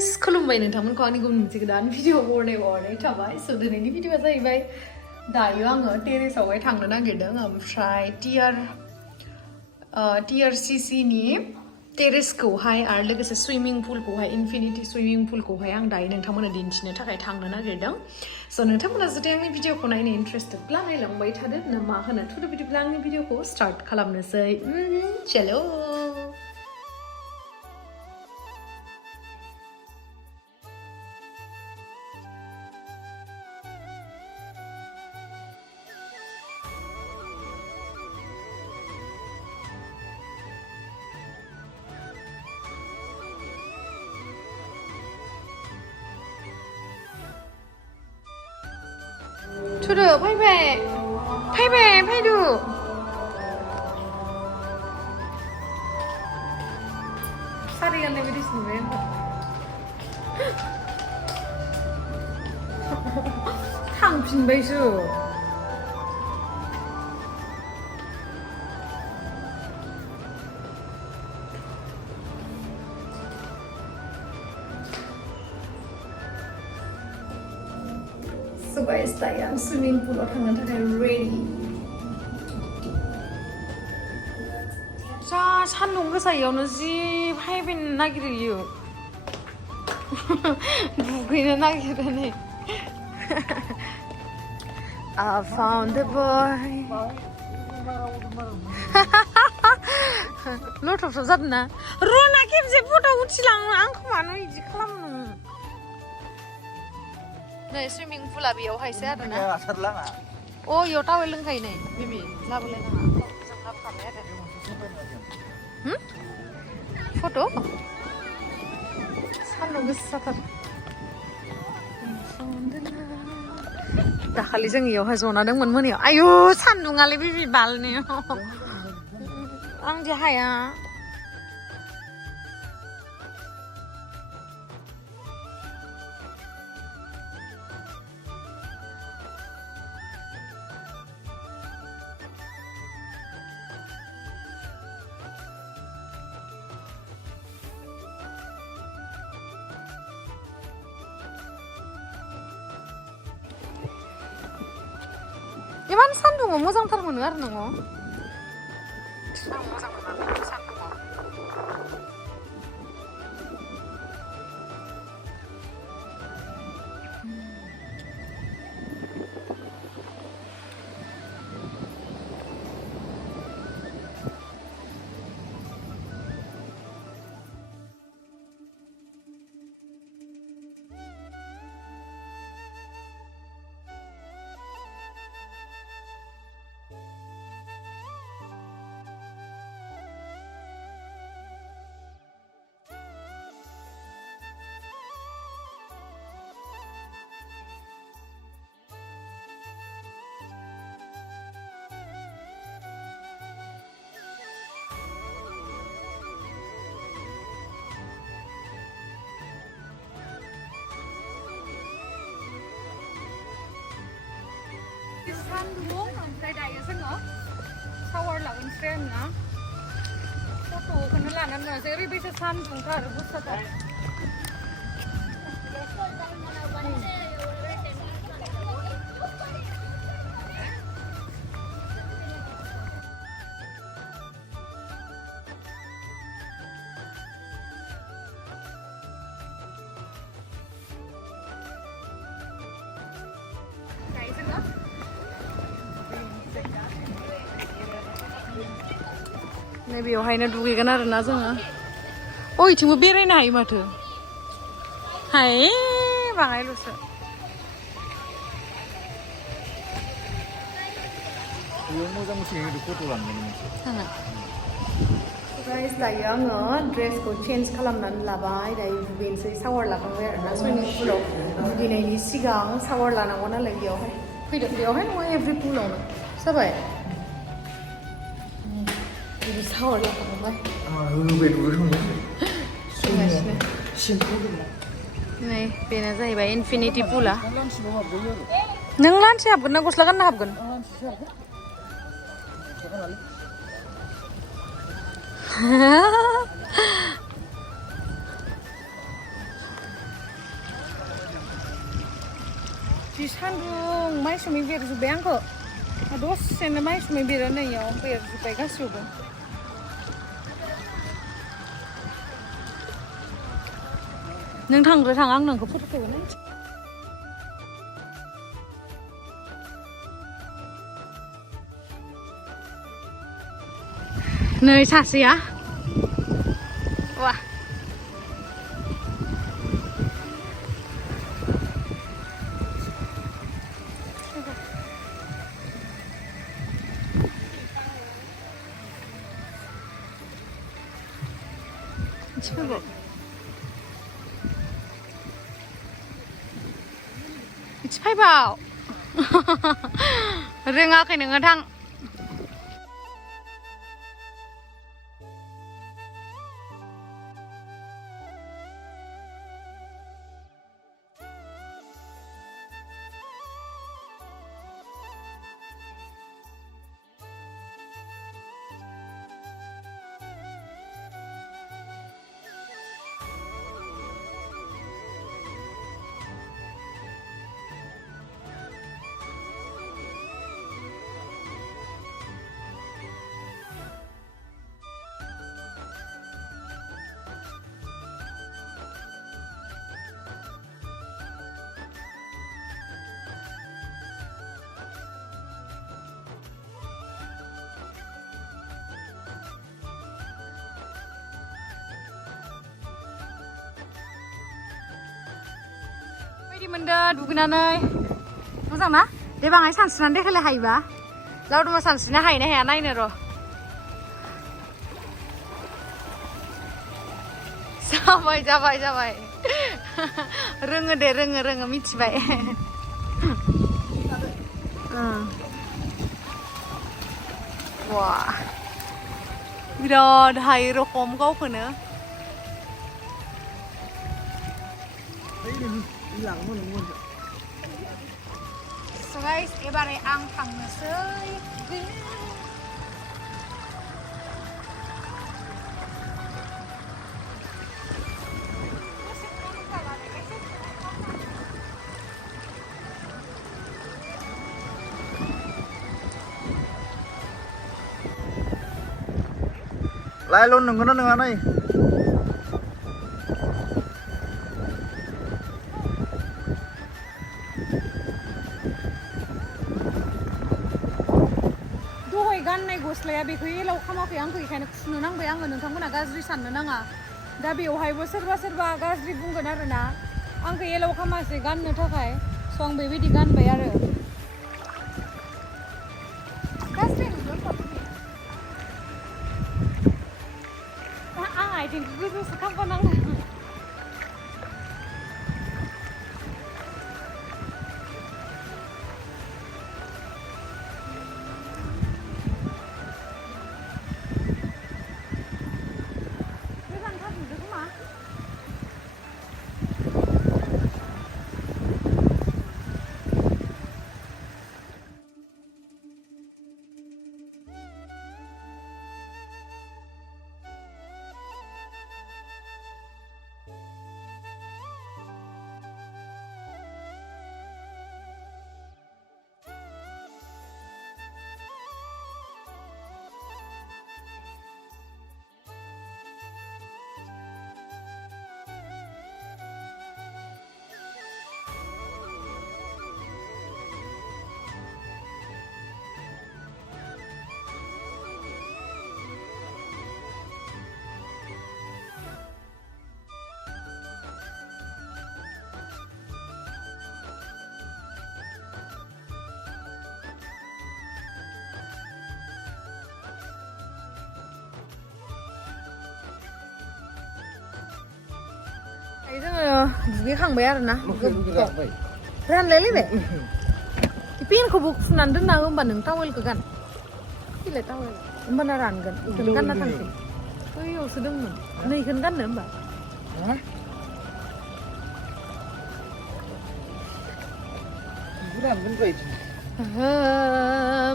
guys, Khulumbai नोंथांमोनखौ आंनि गुबुन मोनसे गोदान भिडिअ बरनाय थाबाय स' दिनैनि भिडिअआ जाहैबाय दायो आङो टेरेसावहाय थांनो नागिरदों ओमफ्राय TRCC नि टेरेसखौहाय आरो लोगोसे सुइमिं पुलखौहाय इनफिनिटी सुइमिं पुलखौहाय आं दायो नोंथांमोननो दिन्थिनो थाखाय थांनो नागिरदों स' नोंथांमोना जुदि आंनि भिडिअखौ नायनो इन्ट्रेस्टेडब्ला नायलांबाय थादो ना मा होनो थुदो बिदिब्ला आंनि भिडिअखौ स्टार्ट खालामनोसै चलो थुदो फैदो सारि गाननाय बायदिसो नुबाय आंखौ थांफिनबायसो So guys, tayo ang swimming pool at hanggang tayo ready. 자, 산동 사이에는 지 파이빈 나기를요. 누구이나 나기르네. I found the boy. Lot of zadna. Rona kimse photo uchilang angko mano iji khalamw. नै स्विमिं पुला बेयावहायसो आरो ना अ इयाव टावेल लोंखायो नै बेबि लाबोलाय नाङा जों लाबोखाबाय आरो फट' सान्दुं गोसाथार दाखालि जों इयावहाय जना दंमोन मोनायाव आयु सान्दुङालाय बेबि बालनायाव आंदि हाया 이만 산둥어 모장타र मोनो आरो नोङो आं मोजां मोना सान्दुङाव सान्दुं ओमफ्राय दायो जोङो शावार लागोनसै आरोना फट'खौनो लानानै नोसै ओरैबायसा सान्दुंथार गोसाथार नै बेयावहायनो दुगैगोन आरोना जोङो अ इथिंबो बेरायनो हायो माथो हाय बाङायल'सो गाइस दायो आङो ड्रेसखौ चेन्ज खालामनानै लाबाय दायो दुगैनोसै शावार लाखांबाय आरोना सुइमिं पुलाव दुगैनायनि सिगां शावार लानांगौ नालाय बेयावहाय फैदो बेयावहाय नङा एभ्रि पुलावनो जाबाय बिदि शावार लाखांबाय नै बेनो जाहैबाय इनफिनिटी पुला नों लान्सि हाबगोन ना गस्ला गानना हाबगोन जि सान्दुं माइसुमै बेरजोब्बाय आंखौ दसेनो माइसुमै बेरो नै इयाव बेरजोब्बाय गासिबो नों थांग्रो थां आं नोंखौ फट' खेबगोन नै सासेया वा फैबाव रोङाखै नोङो थां मोनदों दुगैनानै मोजां ना दे बाङाय सानस्रिनानै देखायलाय हायोबा लावदुमा सानस्रिनो हायो ना हाया नायनो र' जाबाय जाबाय जाबाय रोङो दे रोङो मिथिबाय वा बिराद हायो रखम गावखौनो So guys, एबारै आं थांनोसै लाइलन नंगौना नङा नै गस्लाया बेखौ एलाव खामाखै आंखौ बेखायनो खुनो नांबाय आङो नोंथांमोना गाज्रि साननो नाङा दा बेवहायबो सोरबा गाज्रि बुंगोन आरोना आंखौ एलाव खामासै गाननो थाखाय स' आं बेबायदि गानबाय आरो गाज्रि आं आथिंखौ गोजौसो खामफानांगौ जोङो दुगैखांबाय आरोना रानलायलायबाय पेनखौबो फुनानै दोनना होमबा नों टावेलखौ गान फैलाय टावेल होमबाना रानगोन बेखौनो गानना थांसै बैयावसो दंमोन नै बेखौनो गाननो होमबा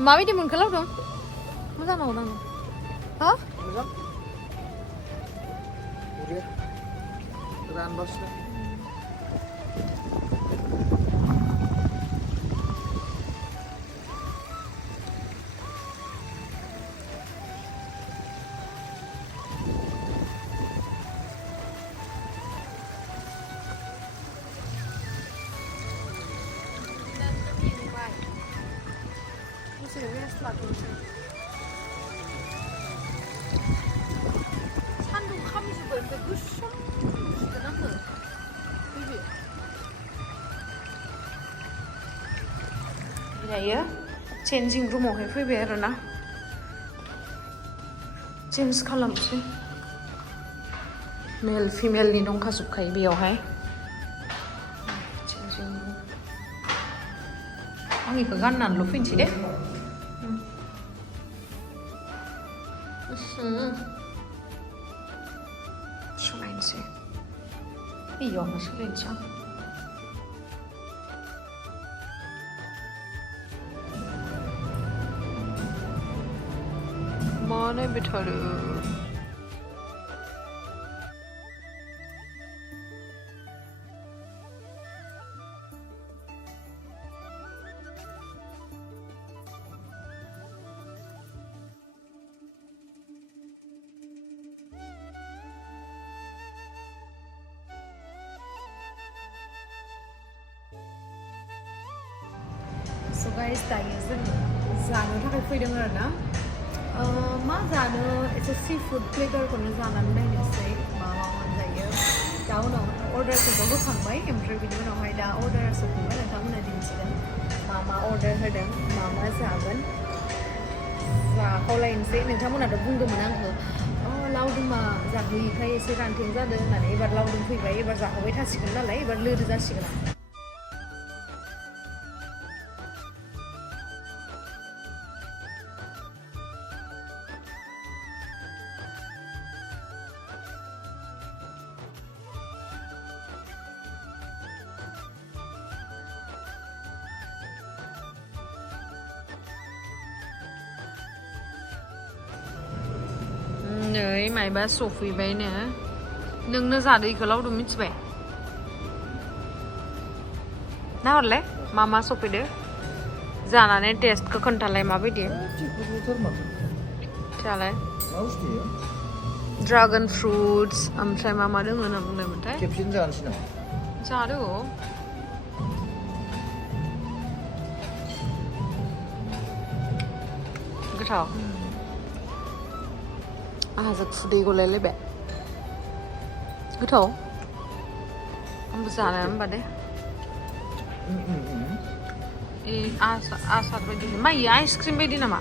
माबायदि मोनखो लावदं मोजां नांगौ नांगौ हा रेस्ट लाथ'नोसै सान्दुं खामजोब्बाय ओमफ्राय गोसोम गुसुगोन आङो फैदो दायो चेन्जिं रुमावहाय फैबाय आरोना चेन्ज खालामसै मेल फिमेलनि दंखाजोबखायो बेयावहाय चेन्जिं रुम आं बेखौ गाननानैल' फैनोसै दे सोलायनोसै बेयावनो सोलायनोसै आं मानो बेथारो So guys, दायो जोङो जानो थाखाय फैदों आरोना मा जानो एसे सीफुड प्लेटारखौनो जानानै नायनोसै मा मा मोनजायो दा उनाव अर्डारखौथ' होखांबाय ओमफ्राय बिनि उनावहाय दा अर्डार सफैबाय नोंथांमोना दिन्थिगोन मा अर्डार होदों मा जागोन जाखावलायनोसै नोंथांमोनाथ' बुंदोंमोन आंखौ लावदुमा जाहोयैखाय एसे रानथें जादों होननानै एबार लावदुम फैबाय एबार जाहोबाय थासिगोन नालाय एबार लोदो जासिगोन आं नै मायबा सफैबायनो नोंनो जादो इखौ लावदुम मिथिबाय नाहरलाय मा सफैदो जानानै टेस्टखौ खोन्थालाय माबायदि जालाय ड्रागन फ्रुट्स ओमफ्राय मा दङ होनना बुंदोंमोनथाय खेबसेनो जानोसै नामा जादो गोथाव आहाजों खुदै गलायलायबाय गोथाव आंबो जानो होनबा दे आसार बायदि मा इयो आइसक्रिम बायदि नामा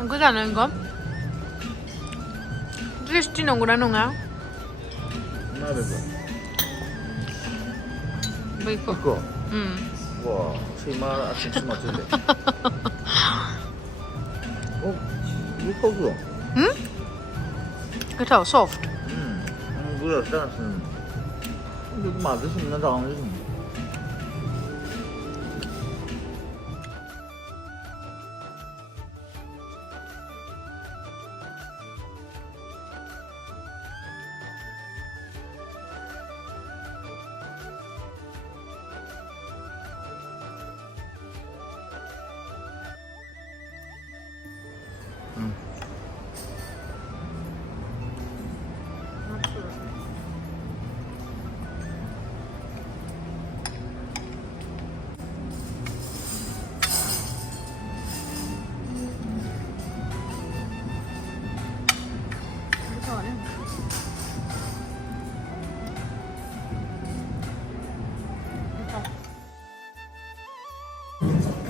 आंखौ जानो नंगौ टेस्टि नंगौना नङा 이거? 와, 세마 아침 맞는데. 이거 커서. 응? 그렇다, soft. 그래, 따라서. 이거 맞을 수 있는 당황이 좀.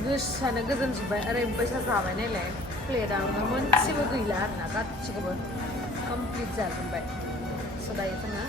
गोसानो गोजोनजोब्बाय ओरैबायसा जाबाय नायलाय प्लेटावनो मोनसेबो गैला आरोना गासिखौबो कमप्लिट जाजोब्बाय स' दायो जोङो